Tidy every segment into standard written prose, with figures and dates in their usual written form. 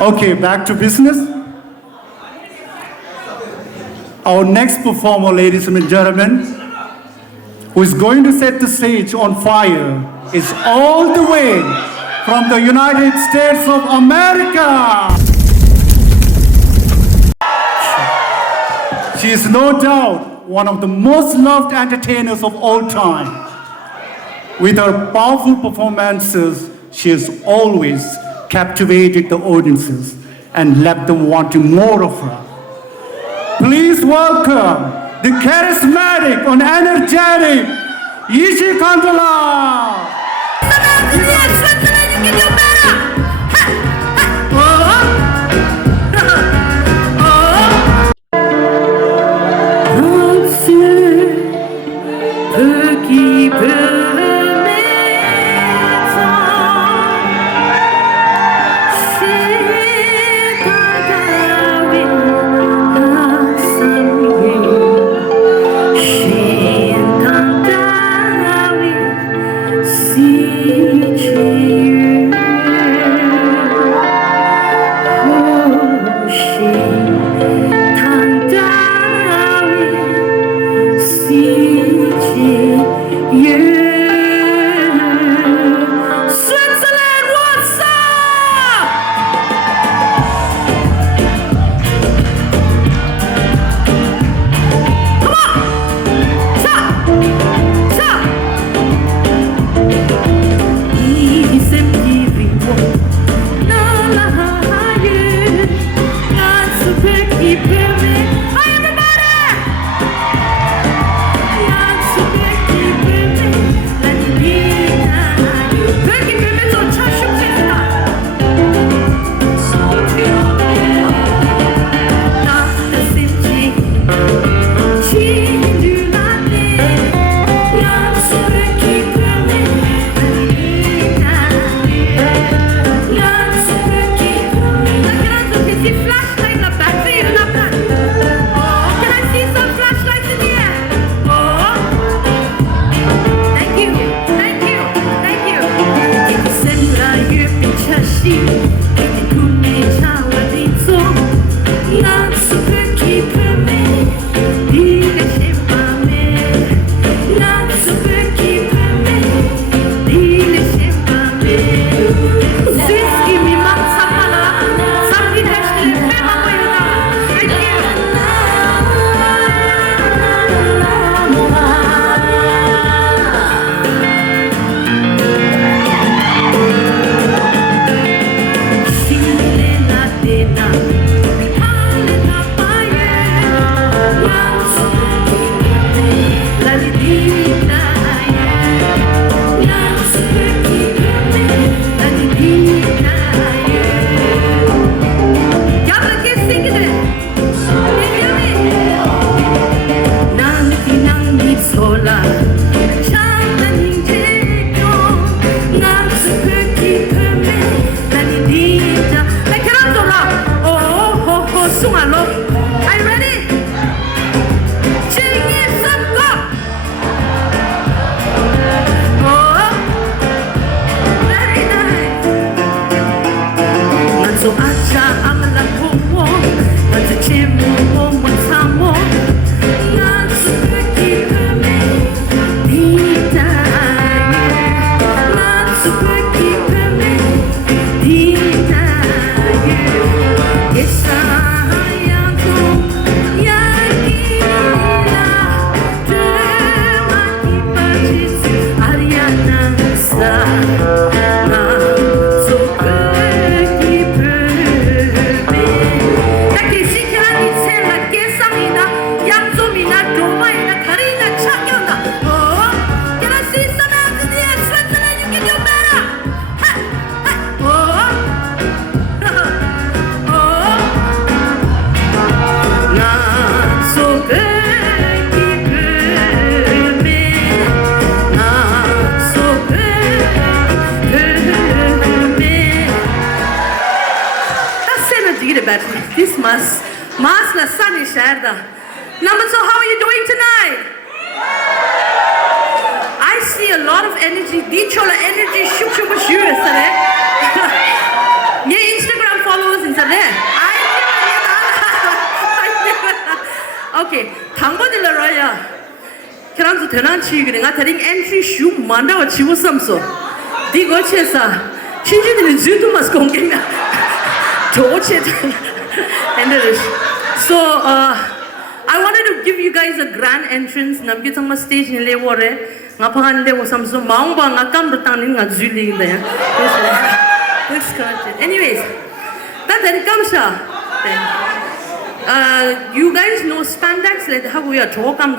Okay, back to business. Our next performer, ladies and gentlemen, who is going to set the stage on fire, is all the way from the United States of America. She is no doubt one of the most loved entertainers of all time. With her powerful performances, she has always captivated the audiences and left them wanting more of her. Please welcome the charismatic and energetic Yeshi Khando. This mas la sunny sherda. Number two, how are you doing tonight? I see a lot of energy. Di chola energy shuk shuk shuk Ye Instagram followers 되나 치기는 나 다른 entry shoe 만다고 치고 삼소. 디고 쳐서 친구들은 주도 마스 공개냐. 도체. So I wanted to give you guys a grand entrance. 남기 정말 stage nile wore. ngapangan lewo samso maung ba ngakam rutang nga zuli inda ya. This content. Anyways, that then comes you guys know spandex like how we are talking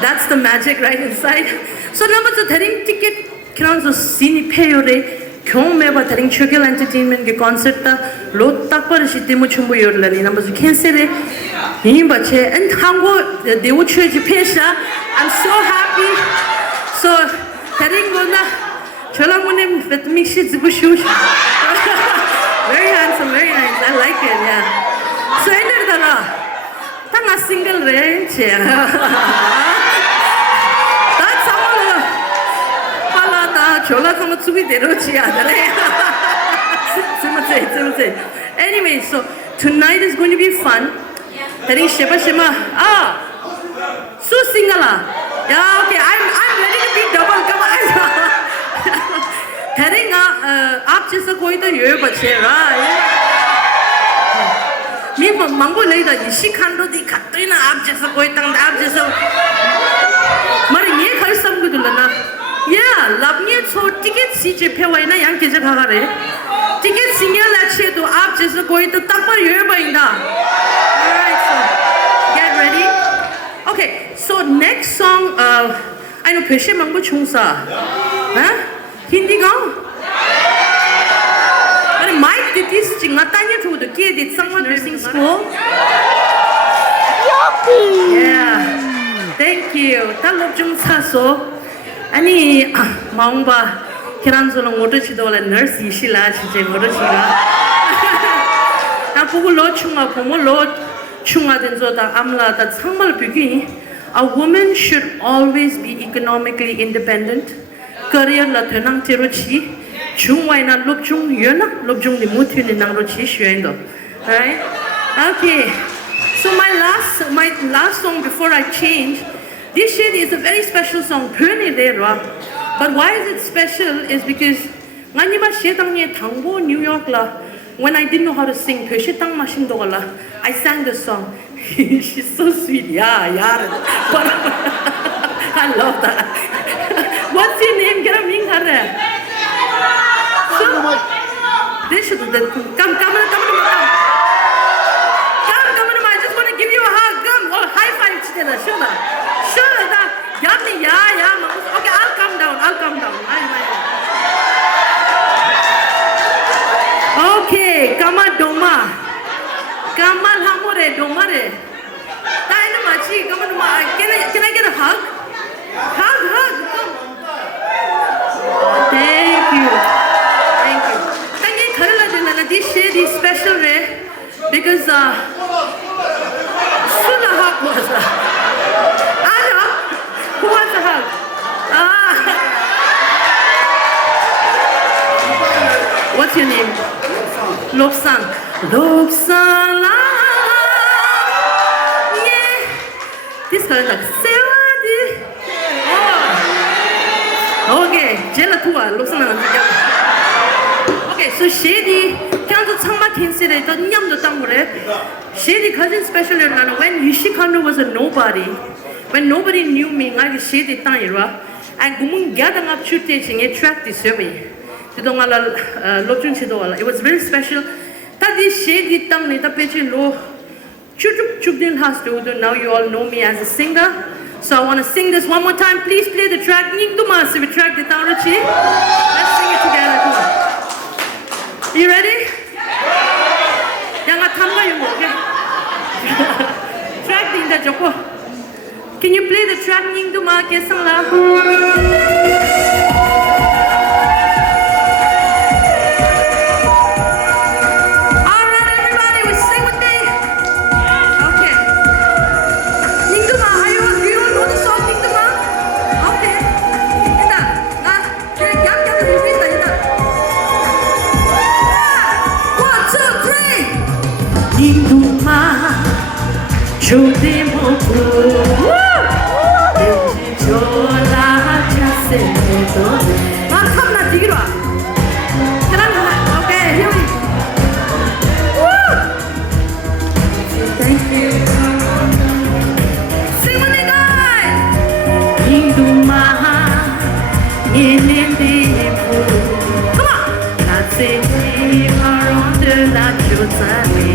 that's the magic right inside. So number two taring ticket kran so sini payore kyong meba taring chugel entertainment ke concert ta lo takpar shite mu chumbu yorlani number two cancel yin ba che and hango de wo chue ji pesha. I'm so happy. So taring gona cholamunem with me shit zibushu. Very handsome, very nice. I like it, yeah. So enter the law. Tanga single range. That's all. Palata, chola kamatsubi derochi adare. Anyway, so tonight is going to be fun. Tari sheba shema. So single. Yeah, okay. I'm ready to be double. Come on. Taring आप जैसा कोई तो ये बचे मैं मंगो नहीं था यशी खंडो दिखाते ही ना आप जैसा कोई तंग आप जैसा मरे ये खर्च सब कुछ दुलना या लबनी तो टिकट सीचे पे वाई ना यहाँ किसे खागा रे टिकट सिंगल अच्छे तो आप जैसा कोई तो तक पर ये बाइंदा alright so get ready okay so next song I know पेशे मंगो छूंसा हाँ Hindi गाओ अरे माइक दिस चिंगातान्या थोड़ तो क्या did someone nursing school yeah thank you तालोब जुम सासो अनि माउंबा किरांजोलों मोटर चिदोला nurse Yeshi ला चिजे मोटर चिगा ना पुगु लो चुंगा पुमो लो चुंगा देंजो ता अमला ता सांगमल बिगी a woman should always be economically independent career la thenang cherochi chungwai na lobjung yena lobjung ni muthi ni nang rochi shwendo right okay so my last song before I change this shit is a very special song purely there but why is it special is because ngani ba shedang ye thangbo New York la when I didn't know how to sing pheshe tang machine dogala I sang the song she's so sweet yeah but I love that what's your name? Get a ming hara. This should come. Come. I just want to give you a hug. Come. Oh, high five together. Sure. Yummy. Yeah. Okay, I'll come down. Okay, kama doma. Kama hamore domare. Tayo machi. Kama doma. Can I get a hug? Hug. Come. Thank you. This shade is special, because Sula hug was who wants a hug? What's your name? Losar. Yeah. This girl is like Sewadi. Okay, Jela tua, Losar. Okay, so shady. Shady cousin special when Yeshi Khando was a nobody, when nobody knew me, I was shady taira, and gumun gadang up chute ching a track this way. It was very special. That is shady tang neta peche lo chukdin has to do. Now you all know me as a singer. So I want to sing this one more time. Please play the track. Let's sing it together. Come on. You ready? Track din da joko. Can you play the track ning du ma ke sang la? All right, everybody, we sing with me. Okay. Ning du ma, do you all know the song ning du ma? Okay. Ita, gam repeat that ita. 1, 2, 3. Ning du ma. Show them all. Okay, here we Woo! Thank you. Sing with me, guys. Hindu Maha, Come on. La Tsering around de la Chotane.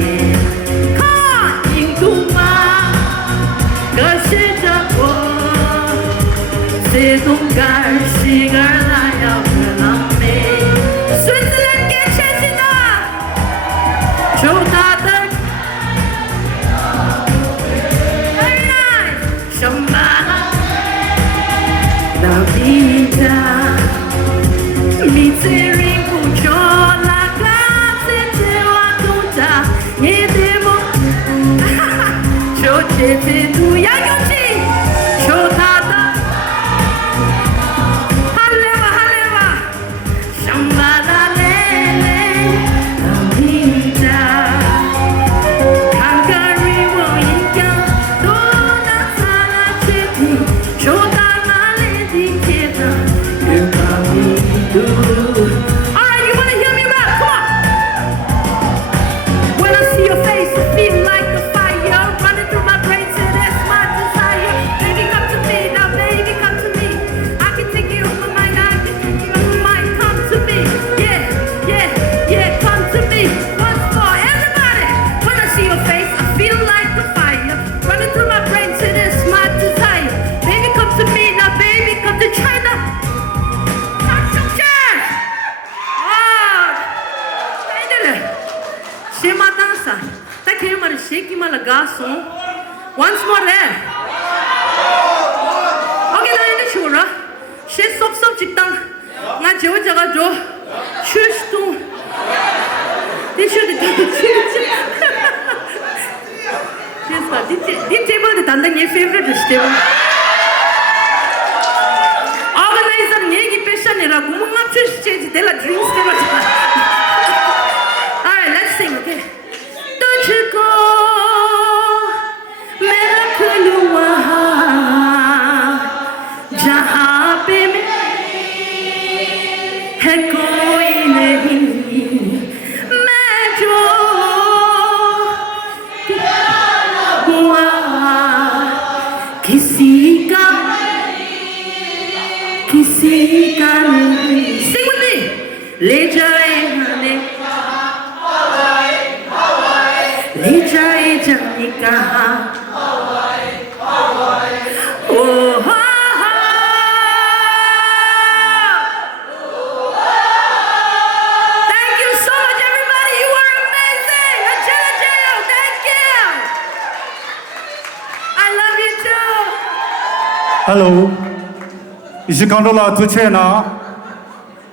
Come on, Hindu Maha, Gorshey Japo, c'est ton Gorshey Garlaya Pelame. Switzerland get Chesina. Chotata. Very nice. Shambhala. La vita. Mi Tsering Puchola. Grazie te la tuta. Niedemo. Chochete tu yayochi. Chotata. Haleva, haleva. Shambhala lele. La vita. Kankari wo yinka. Dona sala cheti. Chotana ledi keta. Alright, you wanna hear me rap? Come on! When I see your face, I feel like a fire running through my brain, say that's my desire. Baby, come to me, now baby, come to me. I can take you on my mind, I can take you on my mind. Come to me, yeah, yeah, yeah, come to me. Once more, everybody. When I see your face, I feel like a fire running through my brain, say that's my desire. Baby, come to me, now baby, come to China. Shema dança. Tá querendo mais shake malagaço? Once more there. Okay, 나 이제 추라. 시 쏙쏙 직당. 나 지워져가 줘. 추스도. 디슈드 디슈드. 됐어. 디 테이블 단단 예 favorite table. Organizer 얘기 패션이라 구멍 맞추 스테이지 데라 드링스 데라. Alright, let's sing, okay? Don't you go, mera khuluwa, jahan pe hai koi nahi, main jo hua kisi ka nahi. Sing with me. Le jaye hane. ले जाए जाने कहा Oh ha ha Thank you so much everybody, you were amazing. Ajala Jayo, thank you. I love you too. Hello. Ishikandola Tuchena.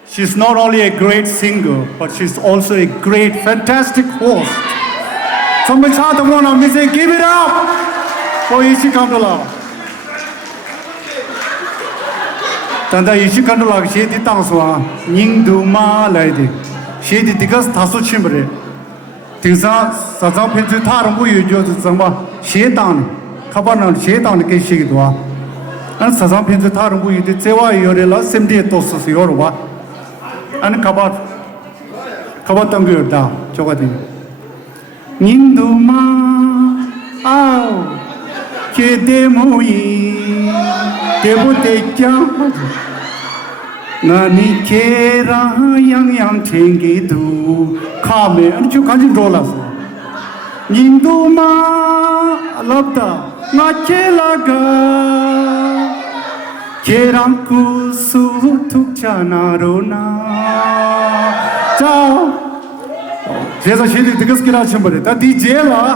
She's not only a great singer, but she's also a great, fantastic host. From the heart of one, we say, give it up for Ishikandola. Tanda Ishikandola, she did Tangswa, Ningdu Ma lady. She did the gas Tasu Chimbre. Tinsa, Sazam Pintu Tarambu, you do Zamba, she down, Kabana, she down, Kishigwa. And Sazam Pintu Tarambu, you did Sewa, you're last same day Tosus, Yorwa. And Kabatangu down, Chogati. Ninduma ao ke demoi debote kya nani kera yang thengi du khame anchu kanji dolas Ninduma labda ngache laga kerangku su thuk chana rona ciao 제가 시디 드겠기라 첨버래 다 디제라